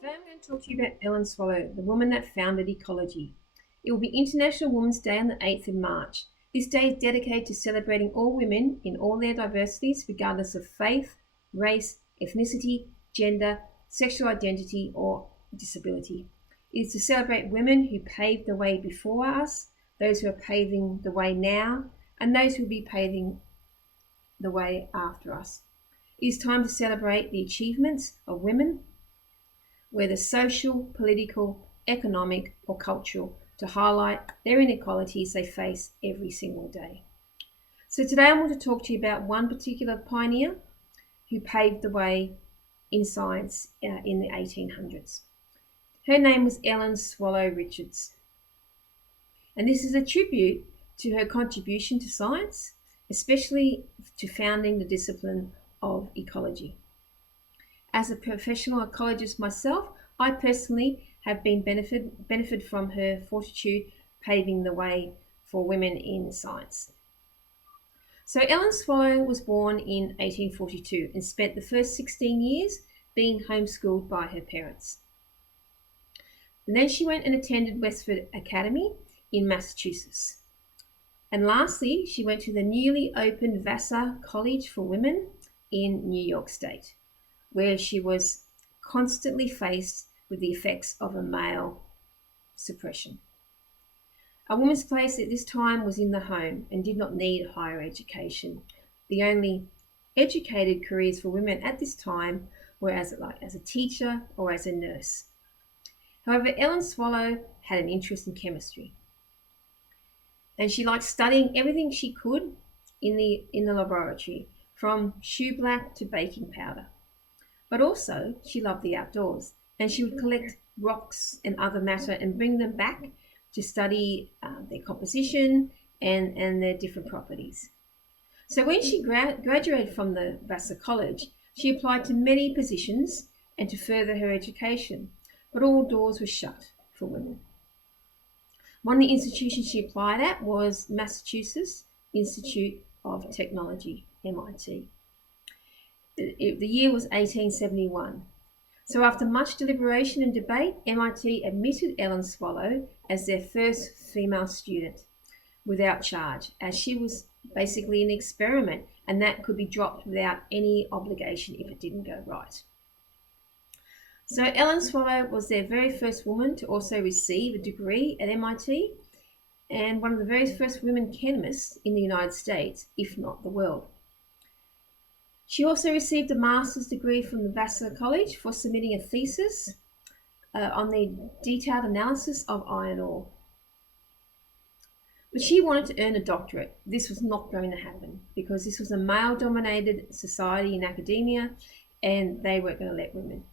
Today I'm going to talk to you about Ellen Swallow, the woman that founded ecology. It will be International Women's Day on the 8th of March. This day is dedicated to celebrating all women in all their diversities, regardless of faith, race, ethnicity, gender, sexual identity, or disability. It is to celebrate women who paved the way before us, those who are paving the way now, and those who will be paving the way after us. It is time to celebrate the achievements of women, whether social, political, economic, or cultural, to highlight their inequalities they face every single day. So today I want to talk to you about one particular pioneer who paved the way in science in the 1800s. Her name was Ellen Swallow Richards. And this is a tribute to her contribution to science, especially to founding the discipline of ecology. As a professional ecologist myself, I personally have been benefited from her fortitude paving the way for women in science. So Ellen Swallow was born in 1842 and spent the first 16 years being homeschooled by her parents. And then she went and attended Westford Academy in Massachusetts. And lastly, she went to the newly opened Vassar College for Women in New York State, where she was constantly faced with the effects of a male suppression. A woman's place at this time was in the home and did not need higher education. The only educated careers for women at this time were as a teacher or as a nurse. However, Ellen Swallow had an interest in chemistry, and she liked studying everything she could in the laboratory, from shoe black to baking powder. But also, she loved the outdoors, and she would collect rocks and other matter and bring them back to study their composition and their different properties. So when she graduated from the Vassar College, she applied to many positions and to further her education, but all doors were shut for women. One of the institutions she applied at was Massachusetts Institute of Technology, MIT. The year was 1871. So after much deliberation and debate, MIT admitted Ellen Swallow as their first female student without charge, as she was basically an experiment, and that could be dropped without any obligation if it didn't go right. So Ellen Swallow was their very first woman to also receive a degree at MIT, and one of the very first women chemists in the United States, if not the world. She also received a master's degree from the Vassar College for submitting a thesis on the detailed analysis of iron ore. But she wanted to earn a doctorate. This was not going to happen because this was a male-dominated society in academia, and they weren't going to let women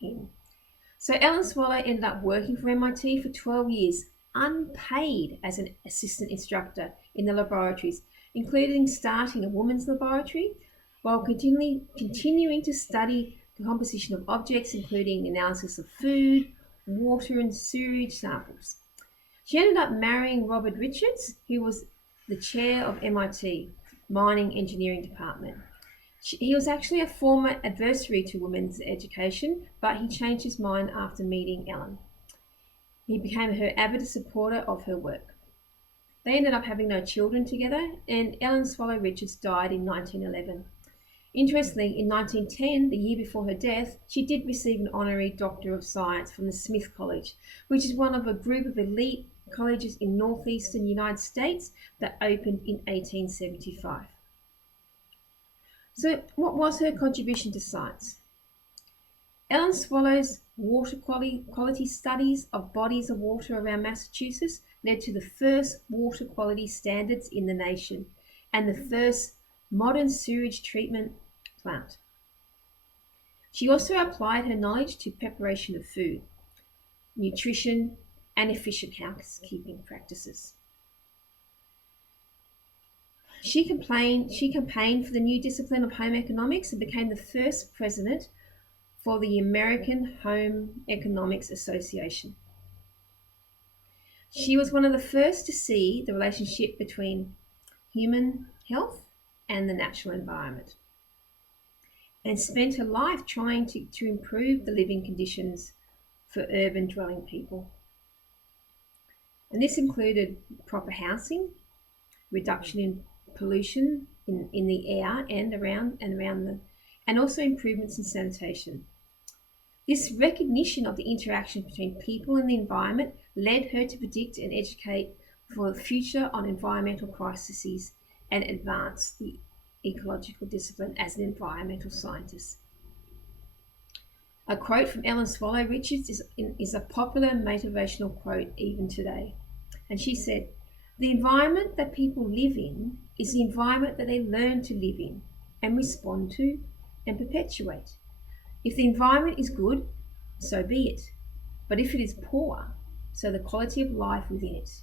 in. So Ellen Swallow ended up working for MIT for 12 years, unpaid, as an assistant instructor in the laboratories, including starting a women's laboratory, while continuing to study the composition of objects, including the analysis of food, water, and sewage samples. She ended up marrying Robert Richards, who was the chair of MIT Mining Engineering Department. He was actually a former adversary to women's education, but he changed his mind after meeting Ellen. He became her avid supporter of her work. They ended up having no children together, and Ellen Swallow Richards died in 1911. Interestingly, in 1910, the year before her death, she did receive an honorary Doctor of Science from the Smith College, which is one of a group of elite colleges in northeastern United States that opened in 1875. So what was her contribution to science? Ellen Swallow's water quality studies of bodies of water around Massachusetts led to the first water quality standards in the nation and the first modern sewage treatment plant. She also applied her knowledge to preparation of food, nutrition, and efficient housekeeping practices. She campaigned for the new discipline of home economics and became the first president for the American Home Economics Association. She was one of the first to see the relationship between human health and the natural environment. and spent her life trying to improve the living conditions for urban dwelling people. And this included proper housing, reduction in pollution in the air and also improvements in sanitation. This recognition of the interaction between people and the environment led her to predict and educate for the future on environmental crises and advance the ecological discipline as an environmental scientist. A quote from Ellen Swallow Richards is a popular motivational quote even today. And she said, "The environment that people live in is the environment that they learn to live in and respond to and perpetuate. If the environment is good, so be it. But if it is poor, so the quality of life within it."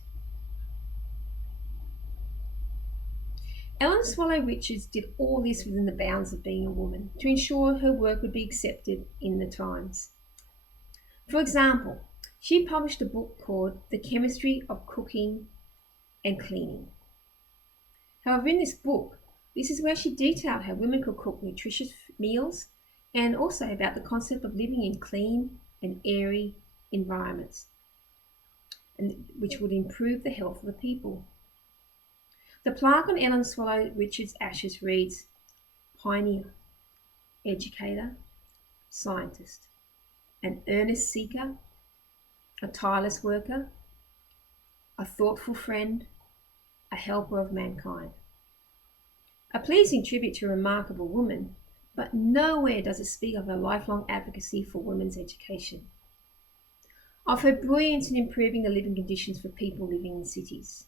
Ellen Swallow Richards did all this within the bounds of being a woman to ensure her work would be accepted in the times. For example, she published a book called The Chemistry of Cooking and Cleaning. However, in this book, this is where she detailed how women could cook nutritious meals and also about the concept of living in clean and airy environments, which would improve the health of the people. The plaque on Ellen Swallow Richards' ashes reads, "Pioneer, educator, scientist, an earnest seeker, a tireless worker, a thoughtful friend, a helper of mankind." A pleasing tribute to a remarkable woman, but nowhere does it speak of her lifelong advocacy for women's education, of her brilliance in improving the living conditions for people living in cities,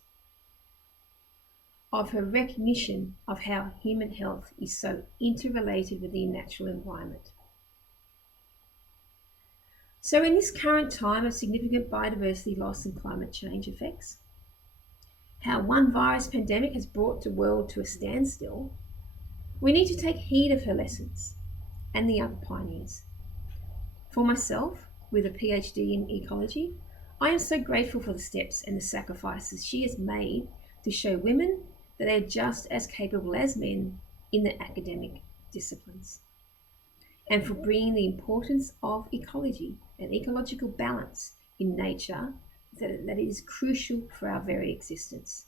of her recognition of how human health is so interrelated with the natural environment. So in this current time of significant biodiversity loss and climate change effects, how one virus pandemic has brought the world to a standstill, we need to take heed of her lessons and the other pioneers. For myself, with a PhD in ecology, I am so grateful for the steps and the sacrifices she has made to show women that they are just as capable as men in the academic disciplines, and for bringing the importance of ecology and ecological balance in nature that is crucial for our very existence.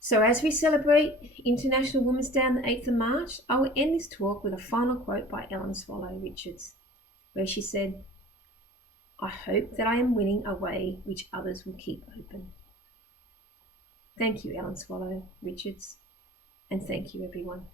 So as we celebrate International Women's Day on the 8th of March, I will end this talk with a final quote by Ellen Swallow Richards, where she said, "I hope that I am winning a way which others will keep open." Thank you, Ellen Swallow Richards, and thank you, everyone.